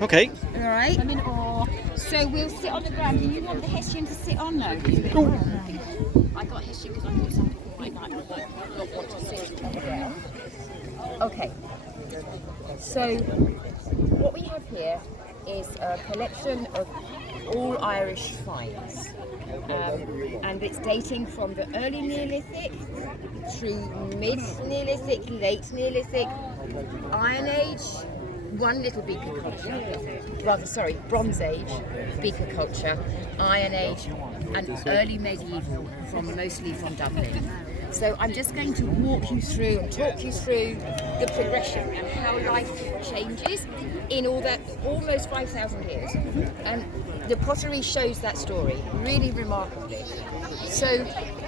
Okay. All right. So we'll sit on the ground. Do you want the Hessian to sit on though? I got Hessian because I thought some people might not want to sit on the ground. Okay. So what we have here is a collection of all Irish finds. And it's dating from the early Neolithic through mid-Neolithic, late Neolithic, Iron Age, one little beaker culture, Bronze Age, beaker culture, Iron Age, and early medieval, mostly from Dublin. So I'm just going to walk you through and talk you through the progression and how life changes in all that almost 5,000 years. And the pottery shows that story really remarkably. So,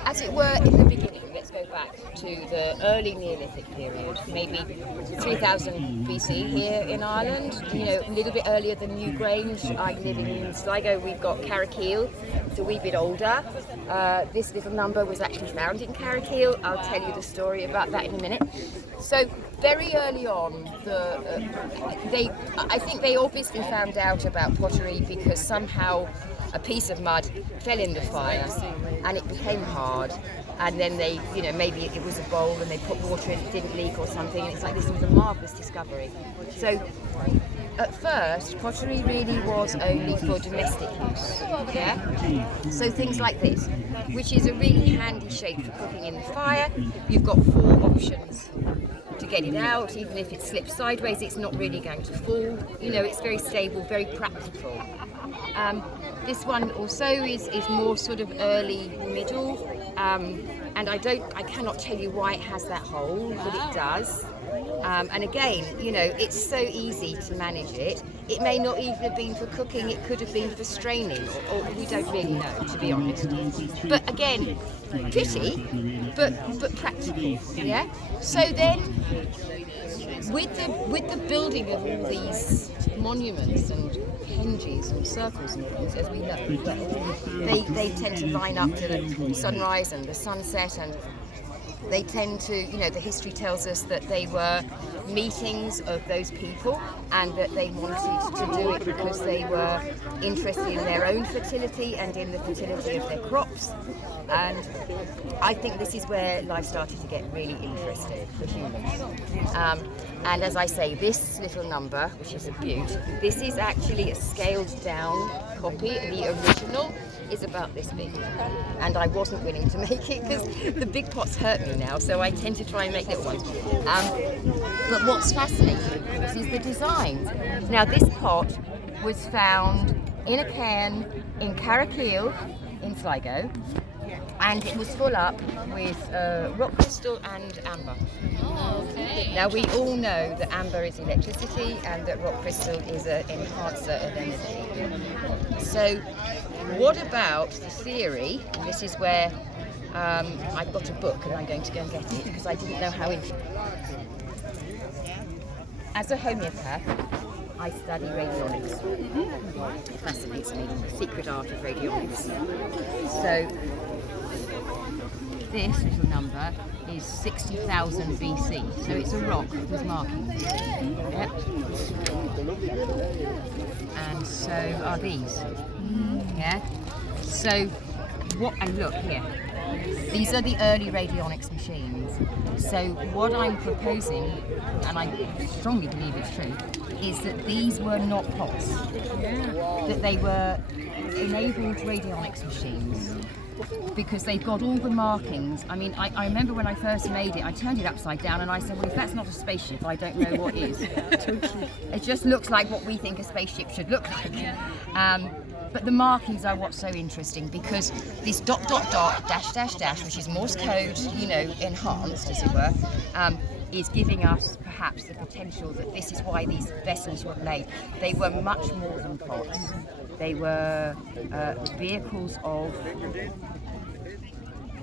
as it were, in the beginning, let's go back to the early Neolithic period, maybe 3000 BC here in Ireland, a little bit earlier than Newgrange. I live in Sligo, we've got Carrickeel, it's a wee bit older. This little number was actually found in Carrickeel. I'll tell you the story about that in a minute. So, very early on, I think they obviously found out about pottery because somehow a piece of mud fell in the fire and it became hard, and then they, maybe it was a bowl and they put water in, it didn't leak or something, and it's like this was a marvellous discovery. So at first, pottery really was only for domestic use, So things like this, which is a really handy shape for cooking in the fire. You've got 4 options to get it out. Even if it slips sideways, it's not really going to fall. It's very stable, very practical. This one also is more sort of early middle, and I cannot tell you why it has that hole, but it does. And again, it's so easy to manage it. It may not even have been for cooking, it could have been for straining, or we don't really know, to be honest. But again, pretty, but practical, So then, with the building of all these monuments and henges and circles and things, as we know, they tend to line up to the sunrise and the sunset, and they tend to, the history tells us that they were meetings of those people and that they wanted to do it because they were interested in their own fertility and in the fertility of their crops. And I think this is where life started to get really interesting for humans. And as I say, this little number, which is a beaut, this is actually a scaled down copy. The original is about this big, and I wasn't willing to make it because the big pots hurt me now, so I tend to try and make little ones. But what's fascinating, of course, is the design. Now, this pot was found in a cairn in Carrickeel in Sligo, and it was full up with rock crystal and amber. Okay. Now, we all know that amber is electricity and that rock crystal is an enhancer of energy. So what about the theory, and this is where I've got a book and I'm going to go and get it because I didn't know how interesting. As a homeopath, I study radionics. It fascinates me, the secret art of radionics. So this little number is 60,000 BC, so it's a rock with markings. Yep. And so are these. Yeah. So what? And look here. These are the early radionics machines. So what I'm proposing, and I strongly believe it's true, is that these were not pots. That they were enabled radionics machines. Because they've got all the markings. I mean, I remember when I first made it, I turned it upside down and I said, well, if that's not a spaceship, I don't know what is. It just looks like what we think a spaceship should look like. But the markings are what's so interesting, because this ... dash, which is Morse code, enhanced, as it were, is giving us perhaps the potential that this is why these vessels were made. They were much more than pots. They were vehicles of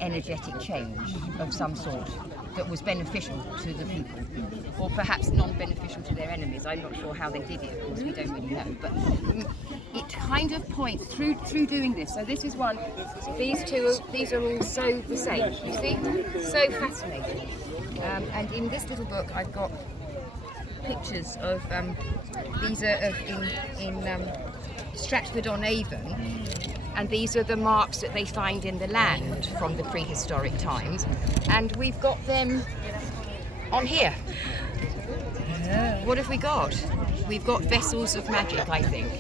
energetic change of some sort that was beneficial to the people, or perhaps non-beneficial to their enemies. I'm not sure how they did it, of course, we don't really know, but it kind of points through doing this. So this is one, these are all so the same, you see? So fascinating. And in this little book I've got pictures of these are in Stratford-on-Avon, and these are the marks that they find in the land from the prehistoric times, and we've got them on here. What have we got? We've got vessels of magic, I think,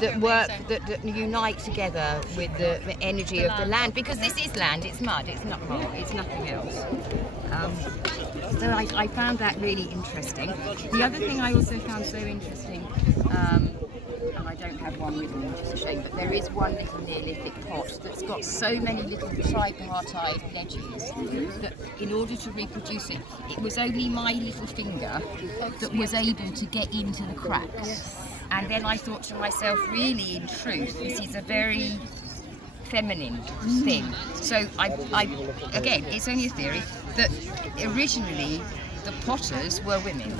that work, that unite together with the energy of the land, because this is land, it's mud, it's not rock, it's nothing else. So I found that really interesting. The other thing I also found so interesting, and I don't have one with me, which is a shame, but there is one little Neolithic pot that's got so many little tripartite ledges that in order to reproduce it, it was only my little finger that was able to get into the cracks. And then I thought to myself, really, in truth, this is a very feminine thing. So I again, it's only a theory, that originally the potters were women,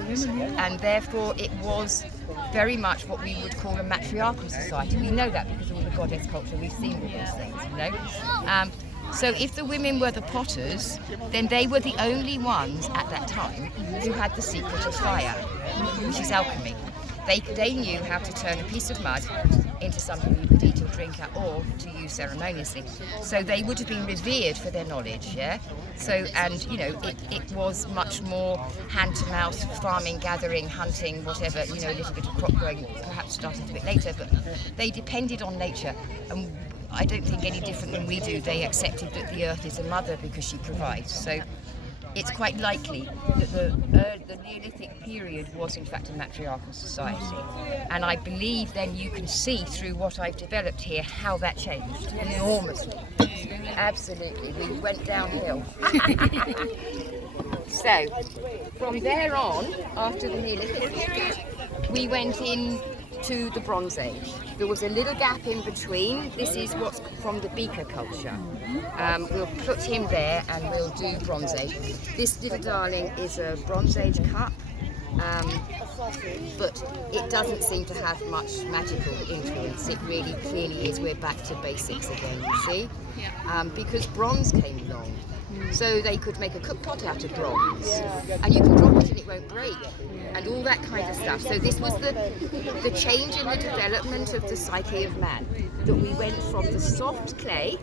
and therefore it was very much what we would call a matriarchal society. We know that because of all the goddess culture we've seen with these things, you know. So if the women were the potters, then they were the only ones at that time who had the secret of fire, which is alchemy. They knew how to turn a piece of mud into something you could eat or drink or to use ceremoniously. So they would have been revered for their knowledge, yeah? So, and you know, it was much more hand to mouth, farming, gathering, hunting, whatever, you know, a little bit of crop growing perhaps started a bit later, but they depended on nature. And I don't think any different than we do, they accepted that the earth is a mother because she provides. So it's quite likely that the Neolithic period was in fact a matriarchal society. And I believe then you can see through what I've developed here how that changed enormously. Absolutely, we went downhill. So, from there on, after the Neolithic period, we went into the Bronze Age. There was a little gap in between. This is what's from the beaker culture. We'll put him there and we'll do Bronze Age. This little darling is a Bronze Age cup, but it doesn't seem to have much magical influence. It really clearly is, we're back to basics again, you see? Because bronze came along. So they could make a cook pot out of bronze, and you can drop it and it won't break, and all that kind of stuff. So this was the change in the development of the psyche of man, that we went from the soft clay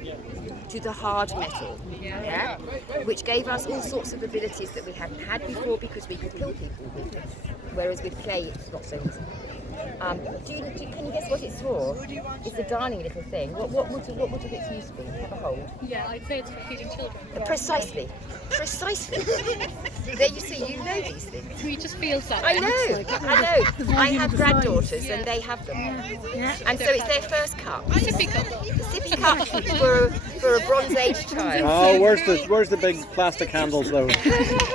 to the hard metal, yeah? Which gave us all sorts of abilities that we hadn't had before, because we could kill people with it, whereas with clay it's not so easy. Can you guess what it's for? It's a darling little thing. What would its use be? Have a hold? Yeah, I'd say it's for feeding children. Precisely. There you see, you know these things. You just feel that. I know. I have granddaughters and they have them. And so it's their first cup. Sippy cup. A sippy cup for a Bronze Age child. Oh, where's the big plastic handles though?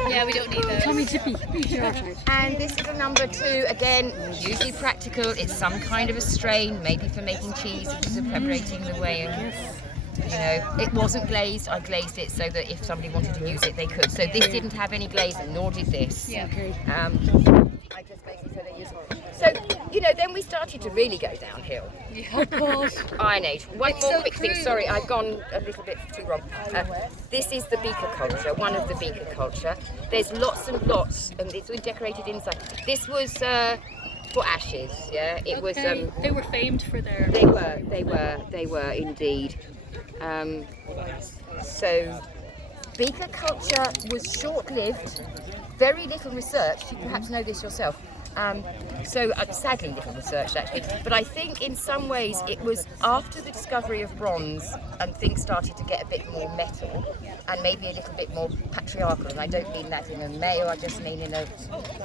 Yeah, we don't need those. Tommy Tippy. And this is a number 2, again, hugely practical. It's some kind of a strain, maybe for making cheese, which is appropriating the way. You know, it wasn't glazed. I glazed it so that if somebody wanted to use it, they could. So this didn't have any glazing, nor did this. Yeah. I just glazed it so they use it. So, you know, then we started to really go downhill. Yeah, of course. Iron Age. One more quick thing. Sorry, I've gone a little bit too wrong. This is the beaker culture, one of the beaker culture. There's lots and lots, and it's all decorated inside. This was for ashes. Yeah, it was. They were famed for their. They were indeed. So beaker culture was short-lived, very little research. You perhaps know this yourself. Sadly little research actually, but I think in some ways it was after the discovery of bronze and things started to get a bit more metal and maybe a little bit more patriarchal, and I don't mean that in a male, I just mean in a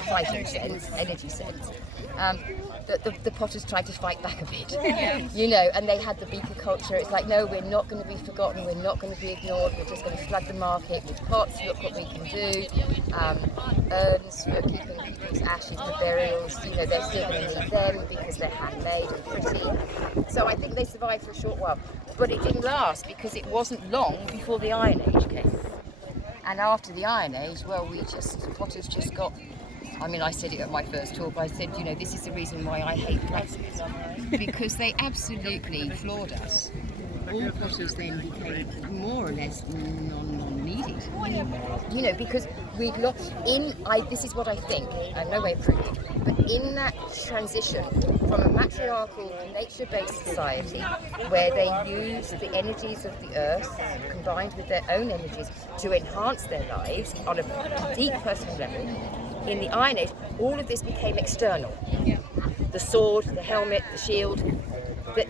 fighting sense, energy sense, that the potters tried to fight back a bit, you know, and they had the beaker culture. It's like, no, we're not going to be forgotten, we're not going to be ignored, we're just going to flood the market with pots, look what we can do, urns for keeping people's ashes, the burials, you know, they're still going to need them because they're handmade and pretty. So I think they survived for a short while, but it didn't last because it wasn't long before the Iron Age came. And after the Iron Age, well, potters just got, I mean, I said it at my first talk, I said, you know, this is the reason why I hate blacksmiths, because they absolutely floored us. all potters then became more or less non-needed anymore. You know, because we'd lost this is what I think, no way of proving it, but in that transition from a matriarchal, nature-based society where they use the energies of the earth combined with their own energies to enhance their lives on a deep personal level, in the Iron Age, all of this became external. Yeah. The sword, the helmet, the shield,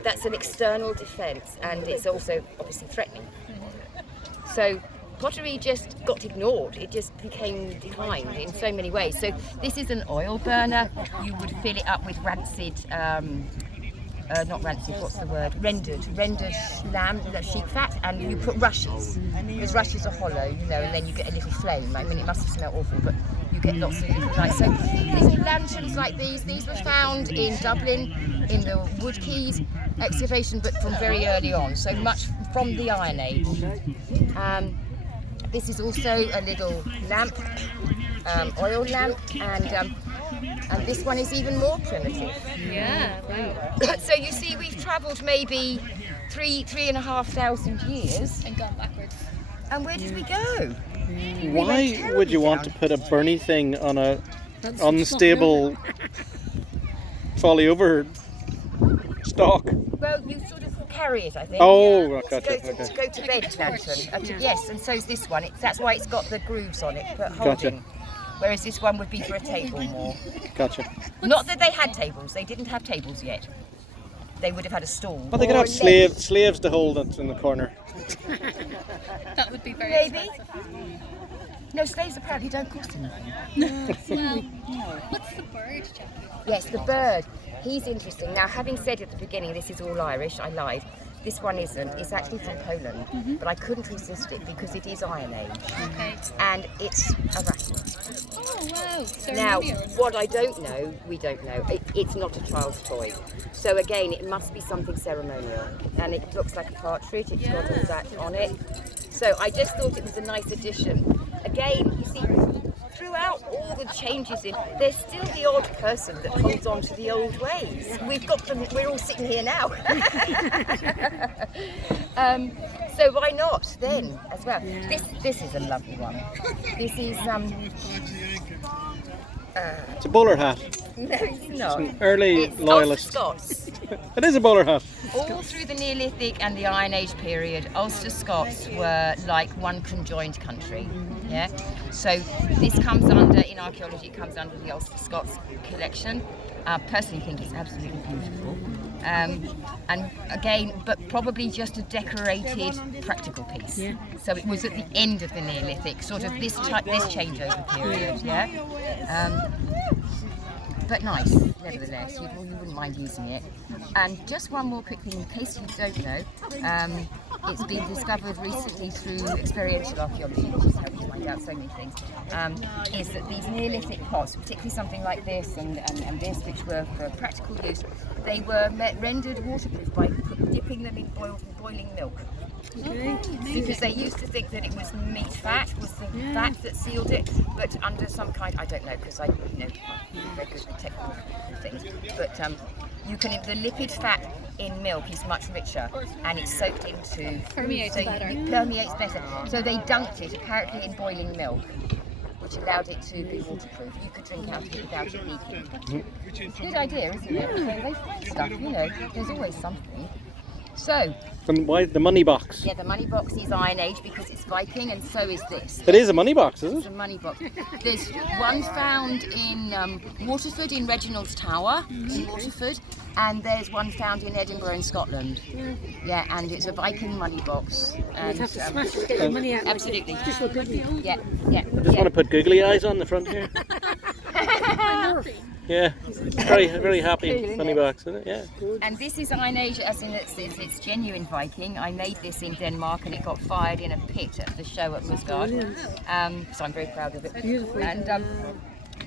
that's an external defence, and it's also obviously threatening. So pottery just got ignored. It just became declined in so many ways. So this is an oil burner. You would fill it up with rancid, not rancid, what's the word? Rendered lamb, sheep fat, and you put rushes. Because rushes are hollow, you know, and then you get a little flame. I mean, it must have smelled awful, but you get lots of little lights. So these lanterns like these were found in Dublin in the Wood Quays excavation, but from very early on, so much from the Iron Age. This is also a little lamp, oil lamp, and this one is even more primitive. Yeah, wow. So you see, we've travelled maybe 3,500 years. And gone backwards. And where did we go? Why would you want to put a Bernie thing on a unstable, folly over stalk? Well, you sort of carry it, I think. Oh, gotcha. To go to bed lantern. Yes, and so's this one. That's why it's got the grooves on it for holding. Whereas this one would be for a table more. Gotcha. Not that they had tables. They didn't have tables yet. They would have had a stool. Well, they could or have a leg. slaves to hold it in the corner. That would be very Maybe. expensive. No, slaves apparently don't cost anything. Well, what's the bird, Jackie? Yes, the bird. He's interesting. Now, having said at the beginning this is all Irish, I lied. This one isn't. It's actually from Poland. But I couldn't resist it because it is Iron Age. Okay. And it's a rattle. Oh, wow. Now, Ceremonial. what I don't know, we don't know. It's not a child's toy. So again, it must be something ceremonial. And it looks like a partridge. It's got all that on it. So I just thought it was a nice addition. Again, you see, throughout all the changes there's still the odd person that holds on to the old ways. We've got them, we're all sitting here now. So why not then as well? This is a lovely one. This is It's a bowler hat. no, it's not. It's an early It's loyalist. Ulster Scots. It is a bowler hat. All through the Neolithic and the Iron Age period, Ulster Scots were like one conjoined country. Yeah. So this comes under, in archaeology, it comes under the Ulster Scots collection. I personally think it's absolutely beautiful. And again, but probably just a decorated practical piece. Yeah. So it was at the end of the Neolithic, sort of this changeover period. Yeah. But nice, nevertheless. You wouldn't mind using it. And just one more quick thing, in case you don't know, it's been discovered recently through experiential archaeology, which is how we find out so many things, is that these Neolithic pots, particularly something like this and this, which were for practical use, they were rendered waterproof by dipping them in boiling milk. Okay. Because they used to think that it was meat fat, was the fat that sealed it, but under some kind, I don't know, because I'm very good with technical things, but the lipid fat in milk is much richer, and it's soaked into Permeates so better. It permeates better. So they dunked it apparently in boiling milk, which allowed it to be waterproof. You could drink out of it without it leaking. It's a good idea, isn't it? So they find stuff, there's always something. So, Why the money box? yeah, the money box is Iron Age because it's Viking, and so is this. It is a money box, is It's it? a money box. There's one found in Waterford, in Reginald's Tower in Waterford, and there's one found in Edinburgh in Scotland. Yeah, and it's a Viking money box. And, You'd have to smash it to get your money out. absolutely. Just look good. Yeah. I just want to put googly eyes on the front here. Yeah, very, very happy Cool, isn't money it? box, isn't it? Yeah. And this is Iron Age, as in it's genuine Viking. I made this in Denmark, and it got fired in a pit at the show at Musgard. So I'm very proud of it. Beautiful. And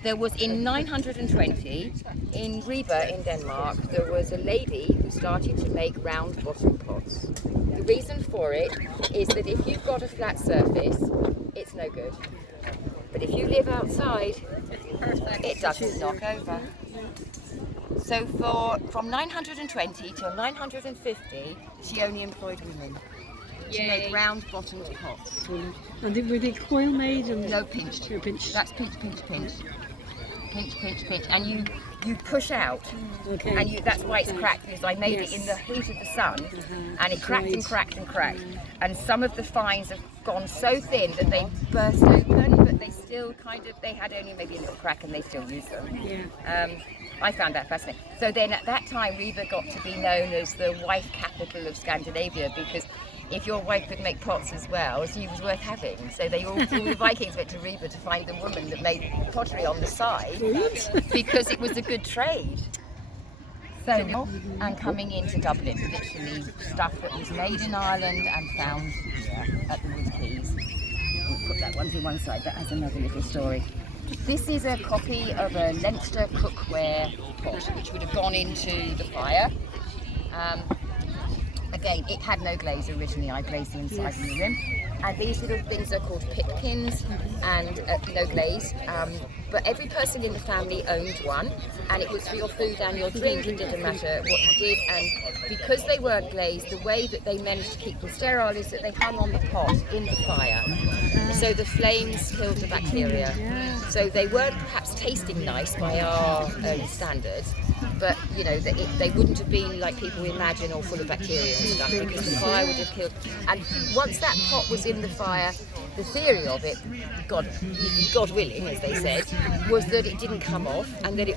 there was in 920 in Ribe in Denmark, there was a lady who started to make round bottom pots. The reason for it is that if you've got a flat surface, it's no good. But if you live outside, it doesn't knock over. So So from 920 till 950, she only employed women to make round-bottomed pots. And were they coil made? And No, pinched. They're pinched. That's pinch. And you push out. Okay. And that's why it's cracked, because I made it in the heat of the sun, and it cracked and cracked and cracked. And some of the fines have gone so thin that they burst open, but they still they had only maybe a little crack and they still use them. Yeah. I found that fascinating. So then at that time, Ribe got to be known as the wife capital of Scandinavia, because if your wife could make pots as well, she was worth having. So all the Vikings went to Ribe to find the woman that made pottery on the side, because it was a good trade. So, and coming into Dublin, literally stuff that was made in Ireland and found here at the Wood Quays. We'll put that one to one side, that has another little story. This is a copy of a Leinster cookware pot, which would have gone into the fire. Again, it had no glaze originally. I glazed the inside and the rim. And these little things are called pipkins and no glaze. But every person in the family owned one, and it was for your food and your drink. It didn't matter what you did. And because they weren't glazed, the way that they managed to keep them sterile is that they hung on the pot in the fire. So the flames killed the bacteria. So they weren't perhaps tasting nice by our standards, but you know they wouldn't have been like people imagine, all full of bacteria and stuff, because the fire would have killed. And once that pot was in the fire, the theory of it, God willing, as they said, was that it didn't come off, and that the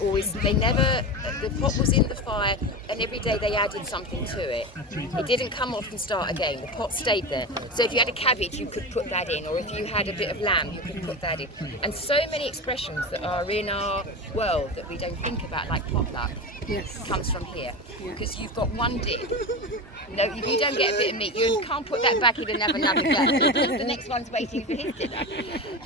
pot was in the fire, and every day they added something to it. It didn't come off and start again. The pot stayed there. So if you had a cabbage, you could put that in, or if you had a bit of lamb, you could put that in. And so many expressions that are in our world that we don't think about, like potluck, comes from here. Because you've got one dip. No, if you don't get a bit of meat, you can't put that back in and have another go, because the next one's waiting for his dinner.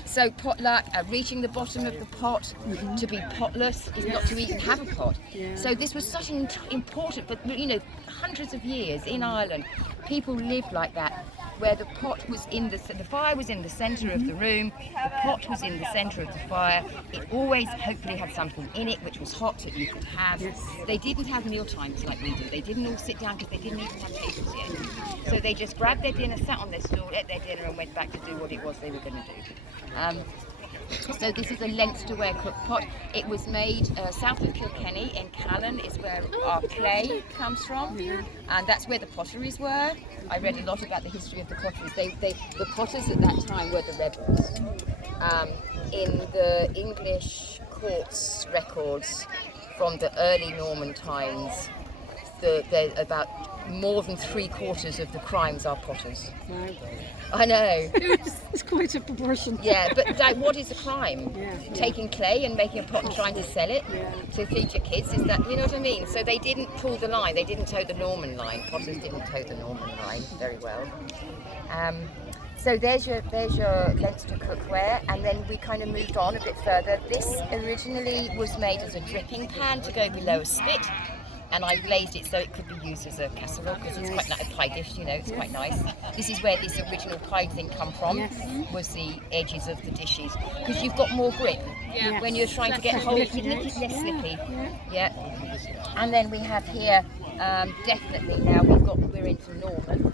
So potluck, reaching the bottom of the pot, to be potless is not to even have a pot. So this was such an important, but you know, hundreds of years in Ireland, people lived like that, where the pot was the fire was in the centre of the room, the pot was in the centre of the fire. It always hopefully had something in it which was hot that you could have. They didn't have meal times like we do. They didn't all sit down because they didn't even have tables yet. So they just grabbed their dinner, sat on their stool, ate their dinner and went back to do what it was they were going to do. So this is a Leinsterware cook pot. It was made south of Kilkenny in Callan, is where our clay comes from, and that's where the potteries were. I read a lot about the history of the potteries. The potters at that time were the rebels. In the English courts records from the early Norman times, about more than 3/4 of the crimes are potters. Wow. I know. It's quite a proportion. Yeah, but like, what is a crime? Taking clay and making a pot and trying to sell it to feed your kids, is that, you know what I mean? So they didn't pull the line, they didn't toe the Norman line. Potters didn't toe the Norman line very well. So there's your Leinster cookware, and then we kind of moved on a bit further. This originally was made as a dripping pan to go below a spit, and I glazed it so it could be used as a casserole, because it's quite a pie dish, you know, it's quite nice. This is where this original pie thing come from, was the edges of the dishes, because you've got more grip when you're trying to get hold of it, less slippy. And then we have here, definitely now we're into Norman.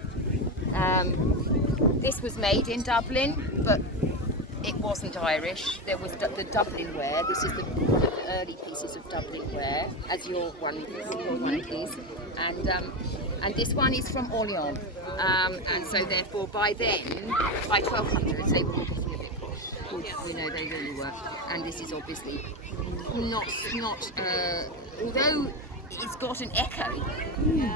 This was made in Dublin, but it wasn't Irish. There was the Dublin ware. This is the early pieces of Dublin ware, as your one is. And this one is from Orleans. And so therefore by then, by 1200s, they were getting a bit posh. You know, they really were. And this is obviously not although it's got an echo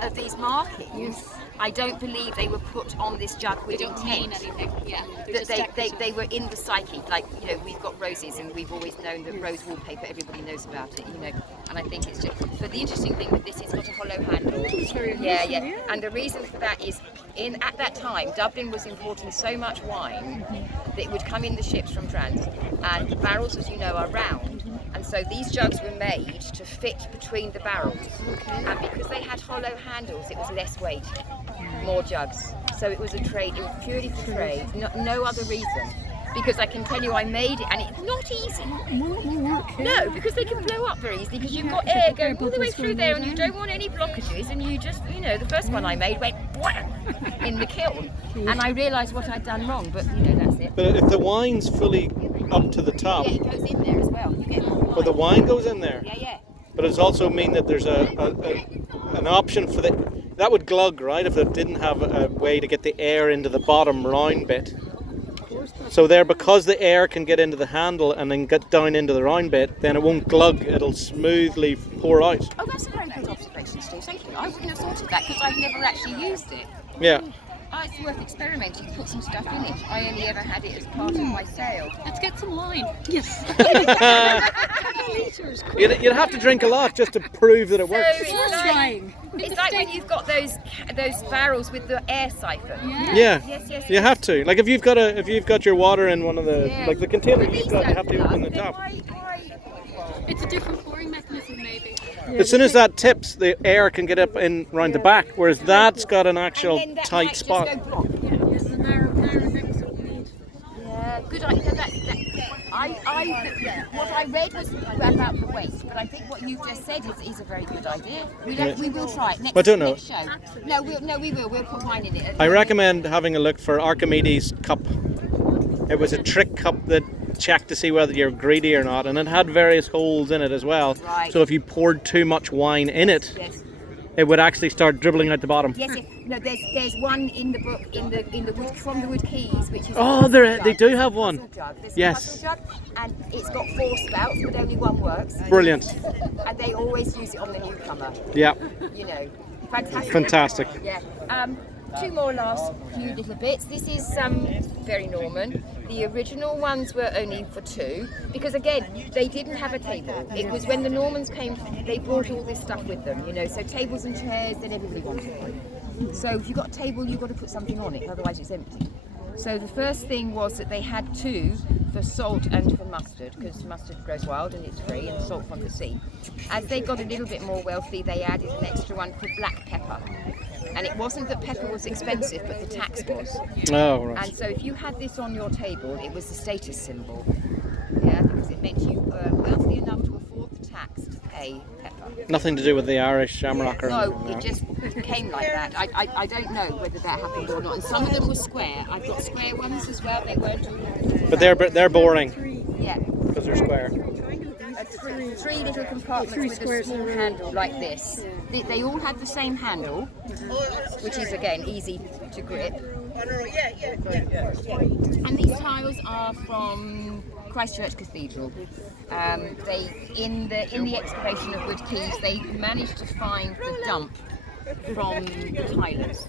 of these markings, I don't believe they were put on this jug with intent. That they were in the psyche. Like, you know, we've got roses, and we've always known that rose wallpaper, everybody knows about it, you know. And I think it's just. But the interesting thing with this is got a hollow handle. And the reason for that is, at that time, Dublin was importing so much wine that it would come in the ships from France, and the barrels, as you know, are round. And so these jugs were made to fit between the barrels. And because they had hollow handles, it was less weight, more jugs. So it was a trade, it was purely for trade, no other reason. because I can tell you I made it, and it's not easy. More work. No, because they can blow up very easily because you've got air going all the way through there, and you don't want any blockages, and you just, you know, the first one I made went wham in the kiln, and I realised what I'd done wrong, but you know, that's it. But if the wine's fully up to the top, Yeah, it goes in there as well. You get more but the wine goes in there. Yeah. But it's also mean that there's an option for that would glug, right? If it didn't have a way to get the air into the bottom round bit. So there, because the air can get into the handle and then get down into the round bit, then it won't glug. It'll smoothly pour out. Oh, that's a very good observation, Steve. Thank you. I wouldn't have thought of that because I've never actually used it. Yeah. Oh, it's worth experimenting to put some stuff in it. I only ever had it as part of my sale. Let's get some wine. Yes. You'd have to drink a lot just to prove that it works. So Worth trying. it's like when you've got those barrels with the air siphon. Yeah. Yes. You have to. Like if you've got your water in one of the Yeah. like the container But you've these got, you don't have to open the plug, top. then why- It's a different pouring mechanism, maybe. As soon as that tips, the air can get up in round the back, whereas that's got an actual and then that tight might spot. Just go block. Yes, the narrow mix that we need. Yeah, good idea. What I read was about the waste, but I think what you've just said is a very good idea. We will try it next, I don't know. next show. No, we will. We'll put wine in it. I recommend having a look for Archimedes' cup. It was a trick cup that checked to see whether you're greedy or not, and it had various holes in it as well. Right. So if you poured too much wine in it, Yes. it would actually start dribbling out the bottom. Yes. No, there's one in the book in the wood from the Wood Keys, which is. Oh, a they jug. do have one. Puzzle jug. There's Yes. a puzzle jug, and it's got 4 spouts, but only one works. Brilliant. And they always use it on the newcomer. Yeah, You know, fantastic. fantastic. Yeah. 2 more last few little bits. This is very Norman. The original ones were only for 2 because again they didn't have a table. It was when the Normans came, they brought all this stuff with them. You know, so tables and chairs that everybody wanted. So if you've got a table, you've got to put something on it, otherwise it's empty. So the first thing was that they had 2 for salt and for mustard, because mustard grows wild and it's free, and salt from the sea. As they got a little bit more wealthy, they added an extra one for black pepper. And it wasn't that pepper was expensive, but the tax was. Oh, right. And so if you had this on your table, it was a status symbol. Yeah, because it meant you were wealthy enough to afford the tax to pay pepper. Nothing to do with the Irish shamrock or No, anything, it just came like that. I don't know whether that happened or not. And some of them were square. I've got square ones as well. They weren't all. But they're boring Yeah. because they're square. 3 little compartments with a small handle like this. They all had the same handle, which is again easy to grip. And these tiles are from Christchurch Cathedral. They in the excavation of Wood Keys, they managed to find the dump from the tilers.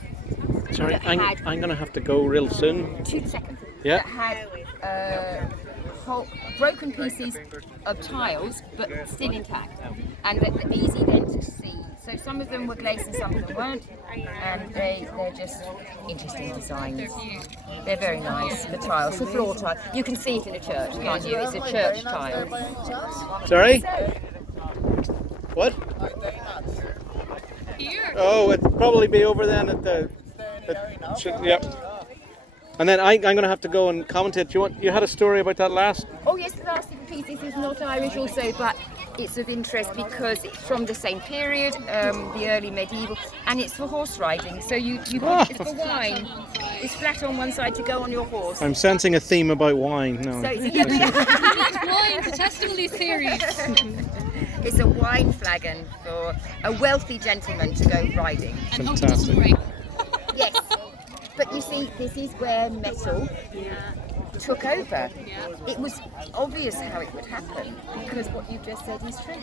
Sorry, that I'm had- going to have to go real soon. 2 seconds. Yeah. That had broken pieces of tiles, but still intact, and they're easy then to see. So some of them were glazed and some of them weren't, and they're just interesting designs. They're very nice. The tiles, the floor tile. You can see it in a church, can't you? It's a church tile. Sorry? What? Here. Oh, it'd probably be over then at the. Yep. And then I'm going to have to go and commentate. You had a story about that last? Oh yes, the last little piece. This is not Irish also, but it's of interest because it's from the same period, the early medieval, and it's for horse riding. So it's for wine. It's flat on one side to go on your horse. I'm sensing a theme about wine now. So it's We need wine to testimony series. it's a wine flagon for a wealthy gentleman to go riding. And hope it doesn't break. Yes. But you see, this is where metal took over. It was obvious how it would happen because what you've just said is true.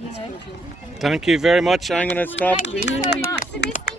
You know? Thank you very much. I'm going to stop. Thank you so much for listening.